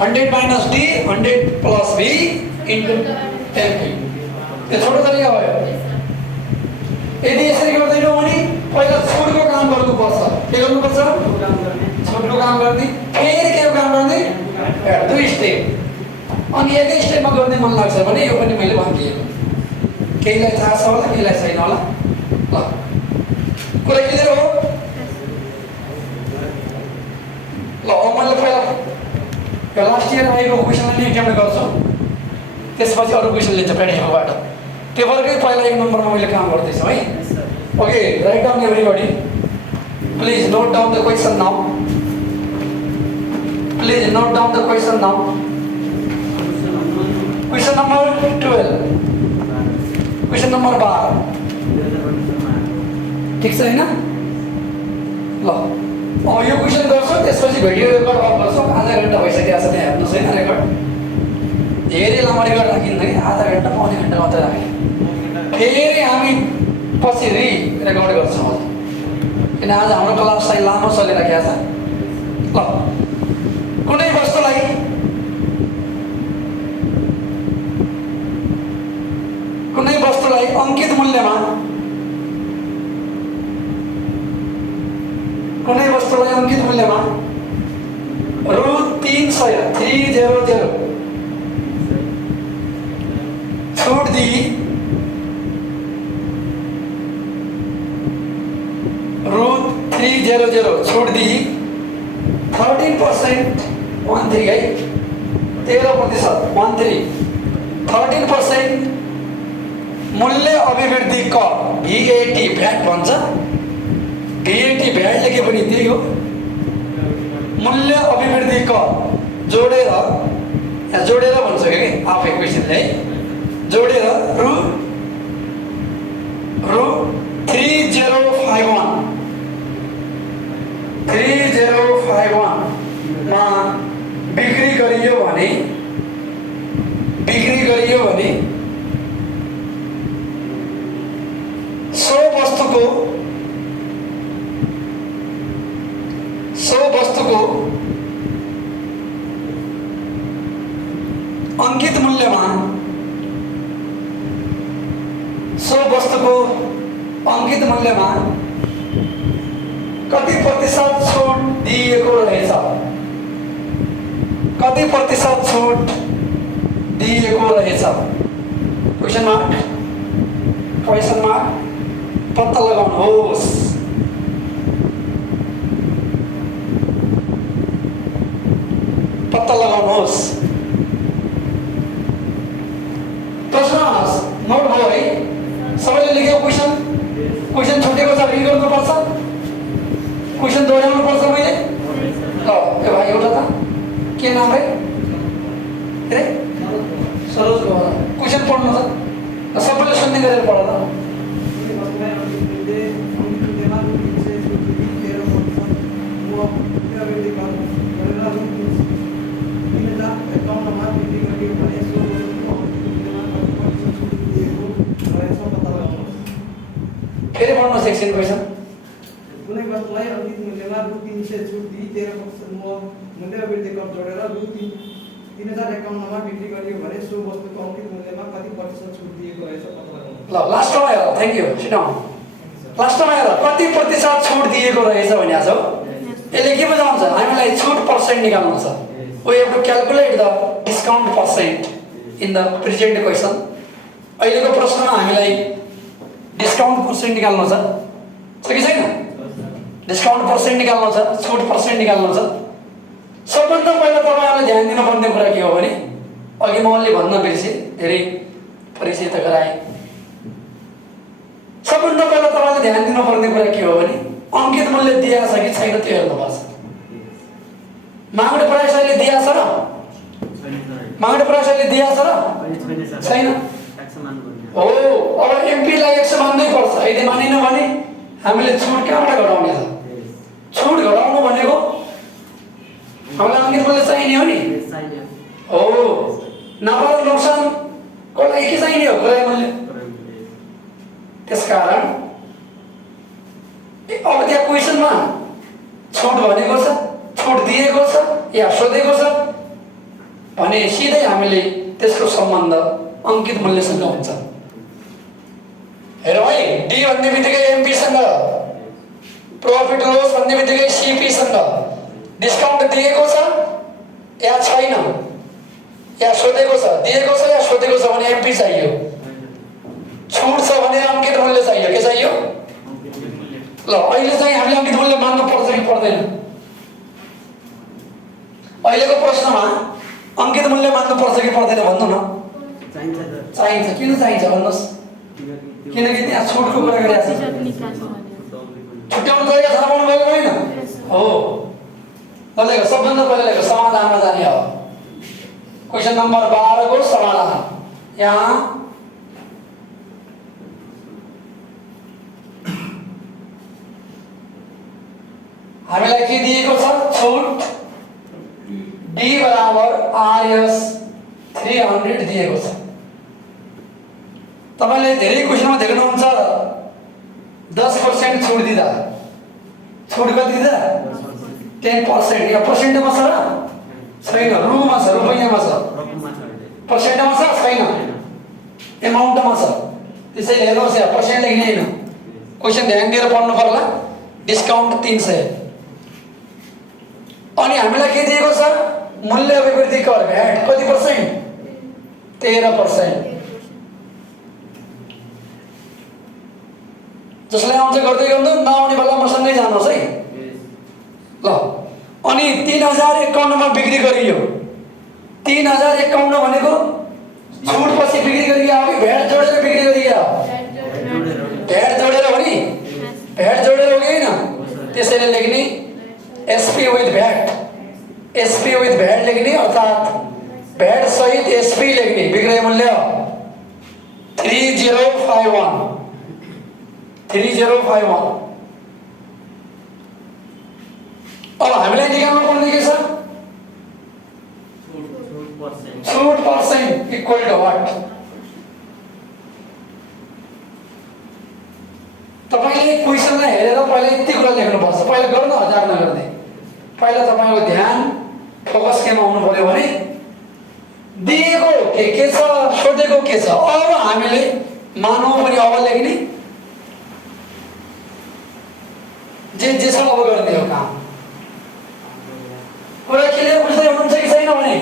100 माइनस डी 100 प्लस भी इन्टु एमपी यो छोटो तरिका भयो यदि यसरी गर्दैनौँ भने पहिला छुटको काम गर्नुपर्छ के गर्नुपर्छ छुटको काम गर्ने फेरि के काम गर्ने दुई स्टेप अनि एकै स्टेपमा गर्ने मन लाग्छ भने यो पनि मैले भनिदिएको केहीलाई थाहा छ होला केहीलाई छैन होला ल कुरा क्लियर हो ल मैले पहिला लास्ट इयर आएको क्वेसनलाई एक्जामिन गर्छु त्यसपछि अरू क्वेसन लिन्छ पेडिएफबाट पेपरकै पहिला 1 नम्बरमा मैले काम गर्दैछु है okay write down everybody please note down the question now Please note down the question now. Question number 12. Question number 12. ठिक छ हैन? ल अब यो क्वेसन गर्छौँ, त्यसपछि भिडियो रेकर्ड अफ गर्छौँ। आधा घन्टा भइसकेको छ, त्यहाँ हेर्नुहोस् हैन रेकर्ड। धेरै लामो रेकर्ड राखिन्न है, आधा घन्टा पौने घन्टा मात्रै राखेँ। फेरि हामी पछि रेकर्ड गर्छौँ किन आज हाम्रो क्लास चाहिँ लामो चलिरहेको छ। ल कुनै वस्तुलाई अङ्कित मूल्यमा रु 300 छुट दिई रु 300 छुट दिई 13% 13 है 13% 13% मूल्य अभिवृद्धि कर VAT भ्याट भन्छ। VAT भ्याट लेखे पनि त्यही हो। मूल्य अभिवृद्धि कर जोडेर यहाँ जोडेर भन्छ कि आफै क्वेसनले है जोडेर रु 3051 मा बिक्री गरियो भने सो वस्तुको अंकित मूल्यमा कति प्रतिशत छुट दिएको रहेछ? क्वेसन मार्क पत्ता लगाउनुहोस्। प्रश्न नोट भयो है? सबैले लेखेको क्वेसन छुटेको छ, रिड गर्नुपर्छ। क्वेसन दोहोऱ्याउनु पर्छ मैले। ल ए भाइ एउटा त के नाम है? सरोज गोवाला। क्वेसन पढ्नु छ सबैले सुन्ने गरेर पढ त। फेरि पढ्नु सेक्सन क्वेसन। कुनै वस्तुलाई अंकित मूल्यमा रु 300 छुट दिई 13% मूल्य अभिवृद्धि कर जोडेर रु 3051 मा बिक्री गरियो भने सो वस्तुको अंकित मूल्यमा कति प्रतिशत छुट दिएको रहेछ पत्ता लगाउनुहोस्। ल लास्टमा हेर। Thank you. Sit down. लास्टमा हेर कति प्रतिशत छुट दिएको रहेछ भनेको छ। यसले के बुझाउँछ? हामीलाई छुट पर्सेन्ट निकाल्नु छ। We have to calculate the discount percent in the present question. अहिलेको प्रश्नमा हामीलाई डिस्काउन्ट पर्सेन्ट निकाल्नु छ कि छैन? डिस्काउन्ट पर्सेन्ट निकाल्नु छ, छुट पर्सेन्ट निकाल्नु छ। सबभन्दा पहिला तपाईहरुले ध्यान दिनुपर्ने कुरा के हो भने अघि म अलि भन्न बिर्से, धेरै परिचय त गराए। सबभन्दा पहिला तपाईले ध्यान दिनुपर्ने कुरा के हो भने अंकित मूल्य दिएको छ कि छैन त्यो हेर्नुपर्छ। माग्ने प्राइस अहिले दिएको छ र? छैन? हो, अब एमपी लाई 100 मान्नै पर्छ। यदि मानिन भने हामीले छुट कहाँबाट घटाउने छ? छुट घटाउनु भनेको हामीलाई अंकित मूल्य चाहिने हो नि। हो, नाफा र नोक्सान को लागि के चाहिने हो? क्रय मूल्य। त्यसकारण अब त्यहाँ क्वेसनमा छुट भनेको छ, छुट दिएको छ या सोधेको छ भने सिधै हामीले त्यसको सम्बन्ध अंकित मूल्यसँग हुन्छ। हेरौँ है, डी भन्ने बित्तिकै एमपी सँग, प्रॉफिट लॉस भन्ने बित्तिकै सीपी सँग। डिस्काउन्ट दिएको छ या छैन या सोधेको छ, दिएको छ या सोधेको छ भने एमपी चाहियो। छुट छ भने अंकित मूल्य चाहियो। के चाहियो? ल अहिले चाहिँ हामीले अंकित मूल्य मान्नु पर्छ कि पर्दैन? अहिलेको प्रश्नमा अंकित मूल्य मान्नु पर्छ कि पर्दैन भन्नु न। चाहिन्छ। किन चाहिन्छ भन्नुहोस्? किनकि त्यहाँ छुटको कुरा गरिरहेको छ। छुट्याउनु तरिका थाहा पाउनु भएको होइन? हो, ल लेख, सबभन्दा पहिला लेख, समाधानमा जाने हो। क्वेसन नम्बर 12 को समाधान यहाँ हामीलाई के दिएको छ? छुट D बराबर RS 300 दिएको छ। तपाईले धेरै क्वेसनमा देख्नुहुन्छ 10% छुट दिँदा, छुट कति दिँदा 10%। या पर्सेन्टमा छ र छैन? रुमा छ, रुपैयाँमा छ, पर्सेन्टमा छ छैन? एमाउन्टमा छ। त्यसैले हेर्नुहोस् यहाँ पर्सेन्ट लेख्ने हैन, क्वेसन ध्यान दिएर पढ्नु पर्ला। डिस्काउन्ट 300। अनि हामीलाई के दिएको छ? मूल्य अभिवृद्धि कर भ्याट कति पर्सेन्ट? 13%। जसलाई आउँछ गर्दै गर्नु, नआउने बेला मसँगै जानुहोस् है ल। अनि 3051 मा बिक्री गरियो। 3051 भनेको छुट पछि बिक्री गरियो हो कि भ्याट जोडेर बिक्री गरियो? भ्याट जोडेर हो नि, भ्याट जोडेर हो कि हैन? त्यसैले लेख्ने SP with VAT, SP with VAT लेख्ने, अर्थात् भ्याट सहित एसपी लेख्ने। विक्रय मूल्य 3051, 3051। अब हामीलाई निकाल्नु पर्ने के छ? छुट पर्सेन्ट इक्वल टु व्हाट? तपाईले क्वेसनलाई हेरेर पहिला यति कुरा लेख्नुपर्छ। पहिला गर्नु हजार नगर्ने। पहिला तपाईको ध्यान फोकस केमा हुनु पर्यो भने दिएको के छ, सोधेको के छ। अब हामीले मानव पनि अब लेख्ने, जे छ अब गर्ने हो काम। कुरा क्लियर बुझ्दै हुनुहुन्छ कि छैन भने?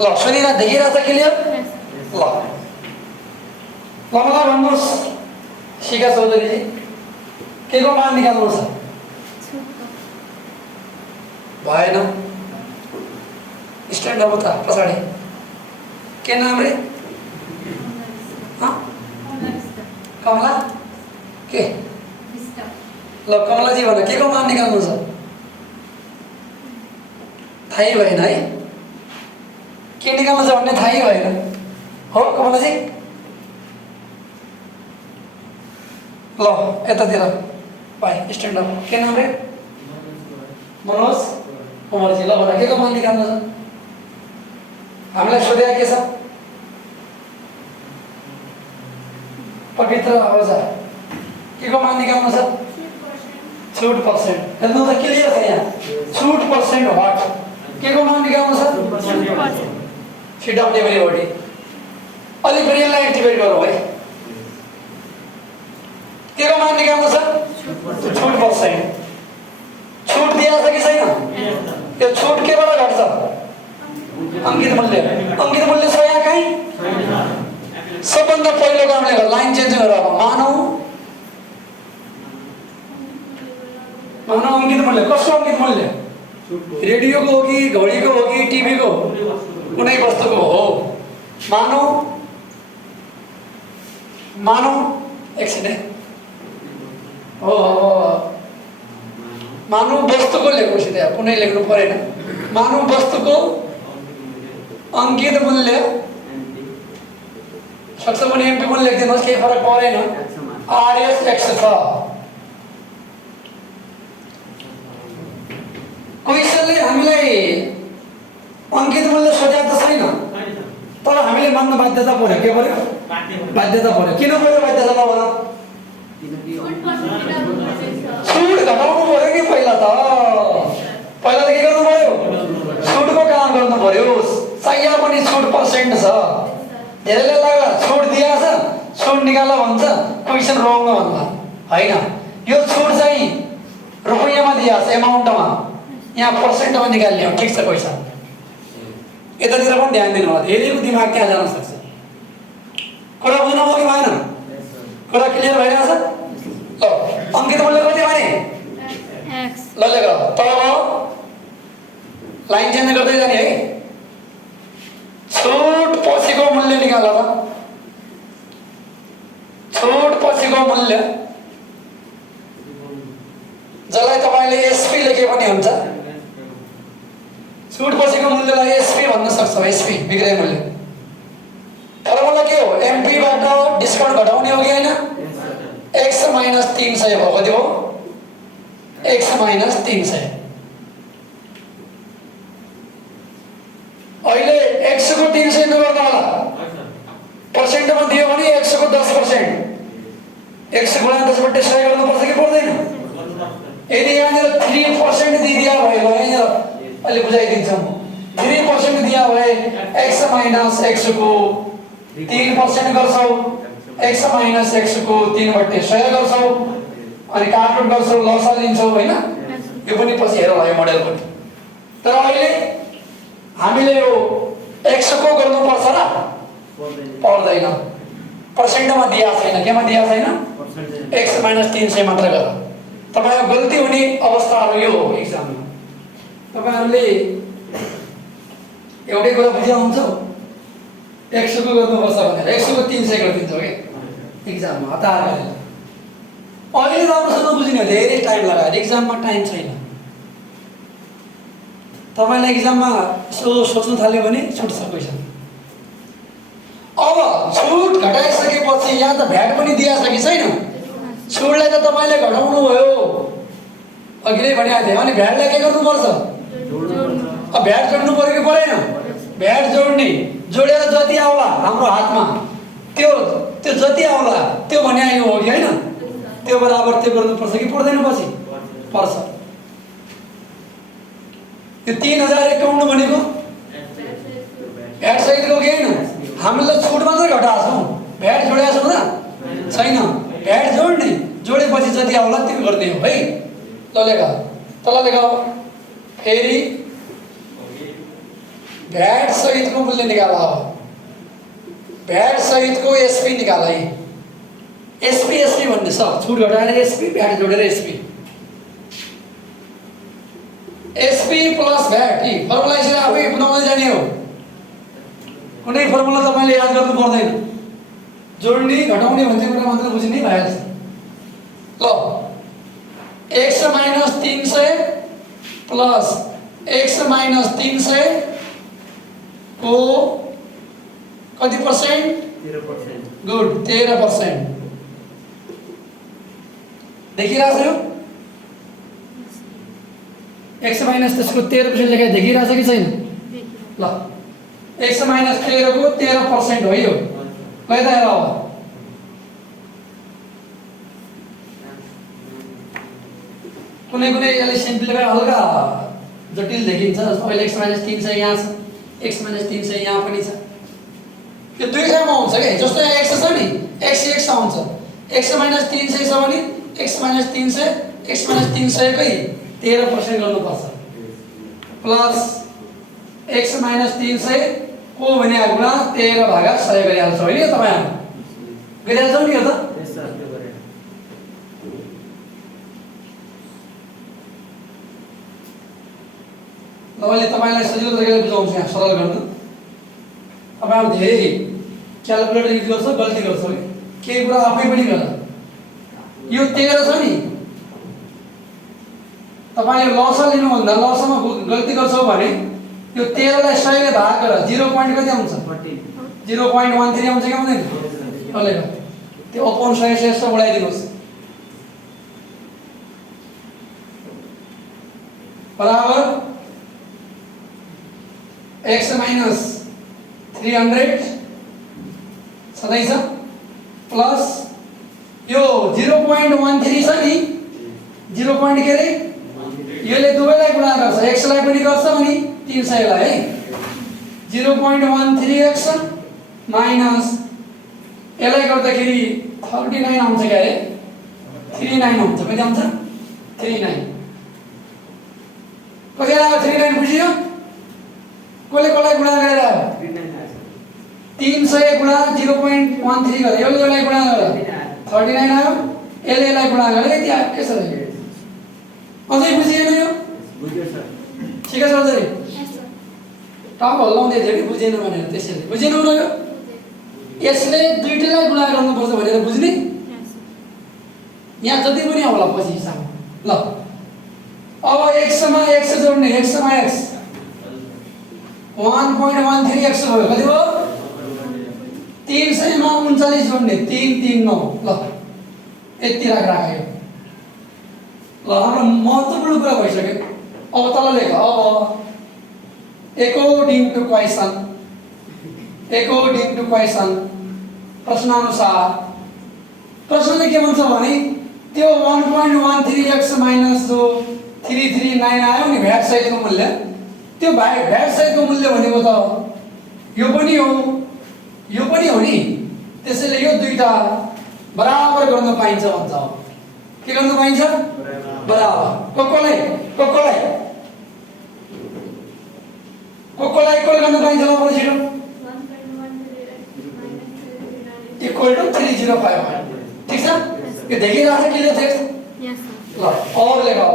ल सुनिरा देखिरहेछ क्लियर? ल मलाई भन्नुहोस् शिखा चौधरीजी, के को मान निकाल्नु छ? भएन, स्ट्यान्ड अब त पछाडि के नाम रे? कमला के? ल कमलाजी भन, के को मान निकाल्नु छ? थाहै भएन है, के निकाल्नु छ भन्ने थाहै भएन हो कमलाजी? ल यतातिर भाइ स्ट्यान्ड अप, के नाम रे? मनोज कुमारजी। ल भन, के को मान निकाल्नु छ? हामीलाई सोधेको के छ? पवित्र औजार, के को मान निकाल्नु छ? छुट पर्सेन्ट। हेर्नु त क्लियर छ यहाँ, छुट पर्सेन्ट व्हाट? के को मान निकाल्नु छ? Sit down everybody. अलि फेरि यसलाई एक्टिभेट गरौँ है। के को मान निकाल्नु छ? छुट पर्सेन्ट। छुट दिएको छ कि छैन? यो छुट केबाट घट्छ? अंकित मूल्य। अंकित मूल्य छ यहाँ कहीँ? सबभन्दा पहिलो कामले गर्दा लाइन चेन्ज गरेर अब मानव अंकित मूल्य। कसको अंकित मूल्य? रेडियोको हो कि घडीको हो कि टिभीको? कुनै वस्तुको हो। मानव एकछिन हो, मानव वस्तुको लेख्नुहोस् त्यहाँ, कुनै लेख्नु परेन। मानव वस्तुको अंकित मूल्य सक्छ भने एमपी पनि लेखिदिनुहोस्, केही फरक परेन। आरएस एक्स छ। क्वेसनले हामीलाई अंकित मूल्य सोधेको त छैन, तर हामीले मान्न बाध्यता पर्यो। के पर्यो? बाध्यता पर्यो। किन पर्यो बाध्यता? नभन, छुट घटाउनु पर्यो कि पहिला त? पहिला त के गर्नु पर्यो? छुटको काम गर्नु पर्यो। चाहिए पनि छुट पर्सेन्ट छ। धेरैले लाग्ला छुट दिएको छ, छुट निकाल भन्छ, क्वेसन रङ भन्ला हैन। यो छुट चाहिँ रुपैयाँमा दिएको छ, एमाउन्टमा। यहाँ पर्सेन्टमा निकाल्ने हो। ठिक छ क्वेसन? यतातिर पनि ध्यान दिनु होला, धेरैको दिमाग त्यहाँ जान सक्छ। कुरा बुझ्नुभयो कि भएन? कुरा क्लियर भइरहेछ? ल अंकित मूल्य कति भने? ल लेख, तब लाइन चेन्ज गर्दै जाने है। छुट पछिको मूल्य निकाल। मूल्य के पनि हुन्छ छुट पछिको मूल्यलाई एसपी भन्न सक्छौ एसपी विक्रय मूल्य फर्मुला के हो एमपी बाट डिस्काउन्ट घटाउने हो कि हैन x - 300 हो कति हो x - 300 अहिले x को 300 नगर्नु होला पर्सेन्टमा दियो भने x को 10% x गुणा 10 बटे 100 गर्नुपर्छ कि पर्दैन यदि यहाँनिर 3% दिदिया भए ल यहाँनिर अहिले बुझाइदिन्छु म 3% दिया भए x - x को 3% गर्छौ x - x को 3 बटे 100 गर्छौ अनि काटकुट गर्छौ लसा लिन्छौ हैन यो पनि पछि हेरौ यो मोडेल पनि तर अहिले हामीले यो x को गर्नुपर्छ र पर्दैन पर्सेन्टमा दिया छैन केमा दिया छैन x - 300 मात्र गर तपाईको गल्ती हुने अवस्थाहरु यो हो एक्जाममा तपाईहरुले एउटै कुरा बुझ्नुहुन्छ x को गर्नुपर्छ भनेर x को 300 गरिदिन्छ के एक्जाममा हतार गरेर अहिले राम्रोसँग बुझ्ने हो धेरै टाइम लगाएर एक्जाममा टाइम छैन तपाईलाई एक्जाममा सोच्नु थाल्यो भने छुट्छ क्वेशन अब छुट घटाइसकेपछि यहाँ त भ्याट पनि दिएको छ कि छैन छुटलाई त तपाईले घटाउनु भयो अघि नै भनिएको थिएँ अनि भ्याटलाई के गर्नुपर्छ अब भ्याट जोड्नु पर्यो कि परेन भ्याट जोड्ने जोडेर जति आउला हाम्रो हातमा त्यो जति आउला त्यो भने यो हो कि हैन त्यो बराबर त्यो गर्नुपर्छ कि पर्दैन पछि पर्छ यो 3051 भनेको भ्याट सहितको के हैन हामीले छुट मात्रै घटाएको छौं भ्याट जोडेका छौं र छैन भ्याट जोड्ने जोडेपछि जति आउला त्यो गर्ने हो है ल लेख तल लेख फेरि भ्याट सहितको मूल्य निकाल भ्याट सहितको एसपी निकाल है एसपी भन्ने छ छुट घटाएर एसपी भ्याट जोडेर एसपी प्लस भ्याट फर्मुला यसरी आफै बनाउँदै जाने हो कुनै फर्मुला तपाईले याद गर्नु पर्दैन जोड्ने घटाउने भन्ने कुरा मात्र बुझ्ने भइहाल्छ ल x - 300 प्लस x - 300 को कति पर्सेन्ट 13% गुड 13% देखिरहेछ यो x - त्यसको 13% लेखा देखिरहेछ कि छैन ल x - 13 को 13% हो यो कहिले हेर अब कुनै यसले सिम्प्लिफाई हल्का जटिल देखिन्छ अहिले x - 300 यहाँ छ x - 300 यहाँ पनि छ यो दुई ठाउँमा हुन्छ के जस्तो यहाँ x छ नि x आउँछ x - 300 छ भने x - 300 x - 300 कै 13% गर्नुपर्छ प्लस x - 300 को भने गुणा 13/100 गरिहाल्छौ हैन तपाईहरु गरिहाल्छौ नि यो त अहिले तपाईलाई सजिलो तरिकाले बुझाउँछु यहाँ सरल गर्न तपाईहरु धेरै क्याल्कुलेटर युज गर्छ गल्ती गर्छ है केही कुरा आफै पनि गर यो 13 छ नि तपाईले लसा लिनु भन्दा लसामा गल्ती गर्छौ भने यो 13 लाई 100 ले भाग गर 0 पॉइन्ट कति आउँछ 0.13 आउँछ कि आउँदैन अहिले त्यो अपन 100 बढाइदिनुस् बराबर x - 300 सधैँ छ प्लस यो 0.13 छ नि 0 पॉइन्ट के रे यसले दुवैलाई गुणा गर्छ x लाई पनि गर्छ अनि 300 लाई है 0.13x माइनस यसलाई गर्दाखेरि 39 आउँछ के अरे 39 आउँछ कति आउँछ 39 कति आयो 39 बुझियो कसले कसलाई गुणा गरेर आयो 300 गुणा 0.13 गरे यसलाई गुणा गरेर 39 आयो यसलाई गुणा गरे त्यहाँ के छ अझै बुझिएन यो बुझ्यो सर ठिक छ सर टाउको हल्लाउँदै थियो कि बुझेन भनेर त्यसैले बुझेनौ न यो यसले दुईटैलाई गुणा गर्नुपर्छ भनेर बुझ्ने यहाँ जति पनि होला पछि हिसाब ल अब x मा x जोड्ने, x मा x 1.13 x भयो। कति भयो? 300 मा 39 जोड्ने 339। ल यति राख्यो। ल हाम्रो महत्त्वपूर्ण कुरा भइसक्यो। अब तल लेख। अब according to question प्रश्न अनुसार प्रश्नले के भन्छ भने त्यो 1.13x माइनस जो 339 आयो नि भ्याट सहितको मूल्य, त्यो भ्याट सहितको मूल्य भनेको त यो पनि हो नि। त्यसैले यो दुईटा बराबर गर्न पाइन्छ भन्छ। के गर्न पाइन्छ? बराबर। कसलाई इक्वल गर्न पाइन्छ? ल भने छिटो। Equal to 305। ठीक छ? यो देखिरहेको छ क्लियर टेक्स्ट? ल अब लेख। अब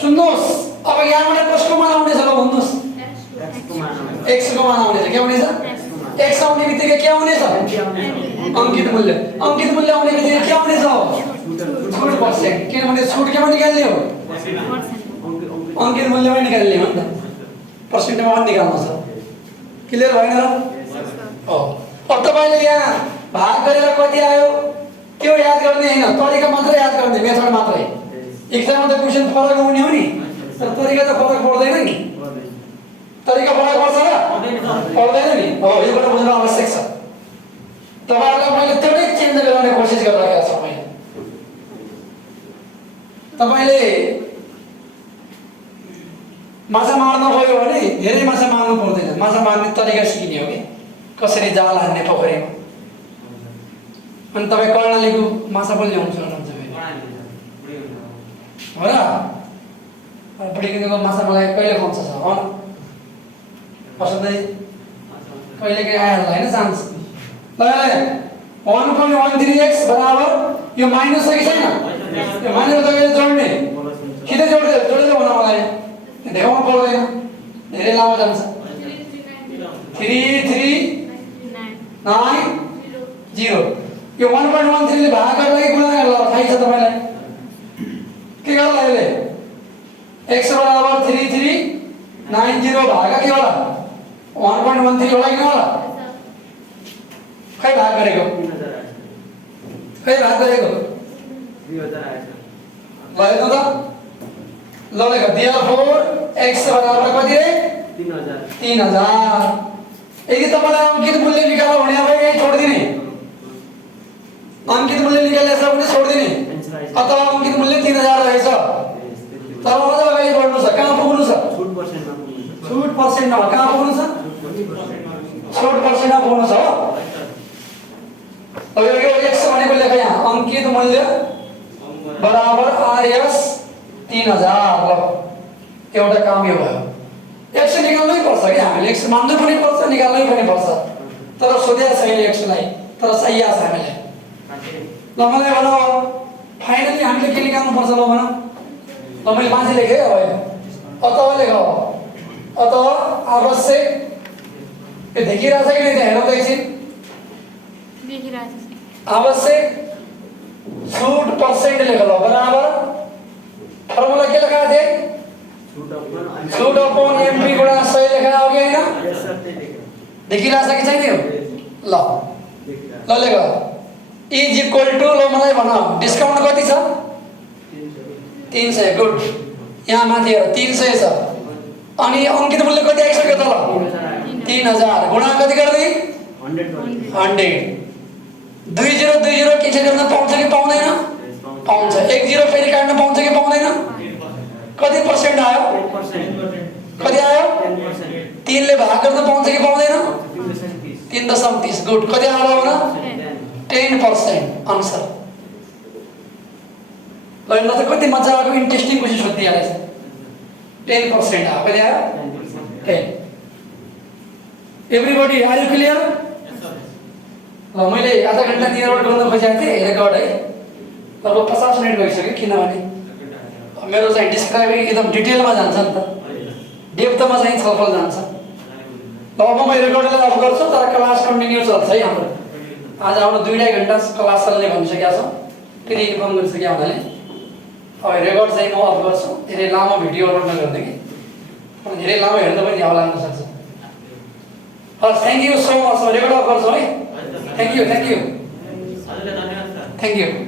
सुन्नुहोस्, अब यहाँबाट कसको मान आउनेछ? ल भन्नुहोस्। x को मान आउनेछ। के आउनेछ? x आउने बित्तिकै के आउनेछ? अंकित मूल्य। अंकित मूल्य आउने बित्तिकै के आउनेछ? छुट पर्सेन्ट। किनभने छुट केमा निकाल्ने हो? अंकित मूल्यमा निकाल्ने हो नि त। पर्सेन्टमा निकाल्नु छ। क्लियर भएन र? अब तपाईले यहाँ भाग गरेर कति आयो त्यो याद गर्ने हैन, तरिका मात्र याद गर्ने, मेथड मात्रै। एक्जाममा त क्वेशन फरक आउने हो नि, तर तरिका त फरक पर्दैन नि। तरिका फरक पर्छ र? पर्दैन नि। हो, यो कुरा बुझ्न आवश्यक छ। तपाईहरुलाई मैले त्यही चेन्ज गराउने कोसिस गरिरहेको छु। मैले तपाईले माछा मार्न गयो भने धेरै माछा मार्नु पर्दैन। माछा मार्ने तरिका सिकिने हो कि कसरी जाल हान्ने पोखरीमा। अनि तपाईँ कर्णालीको माछा पनि ल्याउनु सक्नुहुन्छ हो र? बुढीको माछा मलाई कहिले खुवाउँछ छ हो न? असधै कहिले काहीँ आइहाल्छ होइन चान्स। ल 1.13x बराबर यो माइनस छ कि छैन? यो माइनस तपाईँले जोड्ने किन जोड्दै भन मलाई। देखाउनु पर्दैन, धेरै लामो जान्छ। 3390। यो 1.13 ले भाग गर्नलाई गुणा गर्नलाई थाहै छ तपाईलाई? के गर्ला यसले? x बराबर 3390 भाग के होला? 1.13 होला कि नहोला? खै भाग गरेको? 3000 आएछ। ल हेर्नु त। ल लेख। therefore x बराबर कति रे? 3000। यदि तपाईलाई अंकित मूल्य निकाल्नु भने अब यही छोड्दिने। अंकित मूल्य निकाल्ने छ भने छोड्दिने। अथवा अंकित मूल्य 3000 रहेछ। तर अझ अगाडि बढ्नु छ। कहाँ पुग्नु छ? छुट पर्सेन्टमा। कहाँ पुग्नु छ? छुट पर्सेन्टमा पुग्नु छ हो। अब यो x भनेको लेख यहाँ अंकित मूल्य बराबर RS 3000। ल एउटा काम यो भयो। x निकाल्नै पर्छ कि हामीले। x मान्नु पनि पर्छ, निकाल्नै पनि पर्छ। तर सोधेको छैन x लाई, तर सही छ हामीले। ल मलाई भन फाइनली हामीले के निकाल्नु पर्छ? ल भन। ल मैले माथि लेखेँ अब। अथवा लेख। अथवा आवश्यक यो देखिरहेछ कि नहीं? हेरौँ त एकछिन। आवश्यक छुट पर्सेन्ट लेख। ल बराबर फर्मुला के लगाएको थिए? छुट अपन एमपी गुणा 100 लेखा हो कि हैन? देखिरहेछ कि छैन यो? ल लेख। इज इक्वल टु ल मलाई भन डिस्काउन्ट कति छ? 300। गुड। यहाँ माथि हेर 300 छ। अनि अंकित मूल्य कति आइसक्यो त? ल 3000 गुणा कति गर्दै? 100। 2020 के गर्न पाउँछ कि पाउँदैन? पाउँछ। 10 फेरि काट्न पाउँछ कि पाउँदैन? कति पर्सेन्ट आयो? कति आयो? 3 ले भाग गर्न पाउँछ कि पाउँदैन? 3.30। गुड। कति आयो भन? 10% आन्सर। ल ल त कति मजाको इन्ट्रेस्टिङ क्वेशन सोधिहालेछ। 10% आयो। कति आयो? 10। Everybody are you clear? ल मैले आधा घण्टा नियरबाट गर्न खोजेको थिएँ रेकर्ड है। लगभग 50 मिनट भइसक्यो। किनभने मेरो चाहिँ डिस्क्राइबिङ एकदम डिटेलमा जान्छ नि त, डेप्थमा चाहिँ छलफल जान्छ। ल अब मैले रेकर्डलाई अफ गर्छु, तर क्लास कन्टिन्यू चल्छ है हाम्रो। आज हाम्रो 2.5 घण्टा क्लास चल्ने भनिसकेका छौँ। फेरि इन्फर्म गरिसक्यो उनीहरूले। अब रेकर्ड चाहिँ म अफ गर्छु। धेरै लामो भिडियो अपलोड नगर्नु कि धेरै लामो हेर्नु पनि झ्याउ लाग्न सक्छ। हस्, thank you so much. Record of गर्छु है। Thank you. हजुरलाई धन्यवाद सर। Thank you.